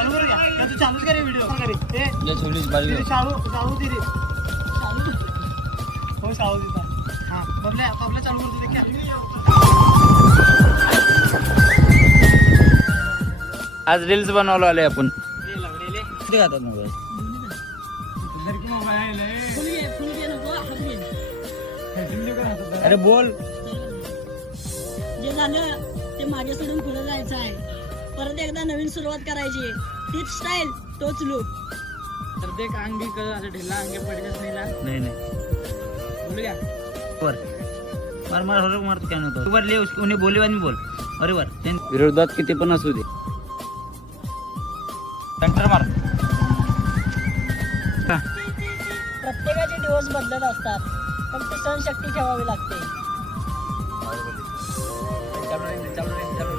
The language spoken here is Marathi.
चालू कर क्या तू चालूच करे व्हिडिओ करे ये छोलीच बाजू शाळू दे रे हो शाळू देता हां बबल्या चालू करतो देख क्या आज रील्स बनवलो आले आपण किती खातात मोबाईल अरे बोल जे झालं ते मागे सोडून पुढे जायचं आहे. परत एकदा नवीन सुरुवात करायची. तीच स्टाईल तोच लुक. तर देख अंगी कर असं ढिला अंगे पडतेच नाही ना नहीं बोल क्या वर मार मार हर मार क्या नव्हतं तू वर ले उन्हें बोले बाद मी बोल अरे वर विरोधात किती पण असू दे सेंटर मार प्रत्येकाचे दिवस बदलत असतात. फक्त सहनशक्ती ठेवावी लागते. चालू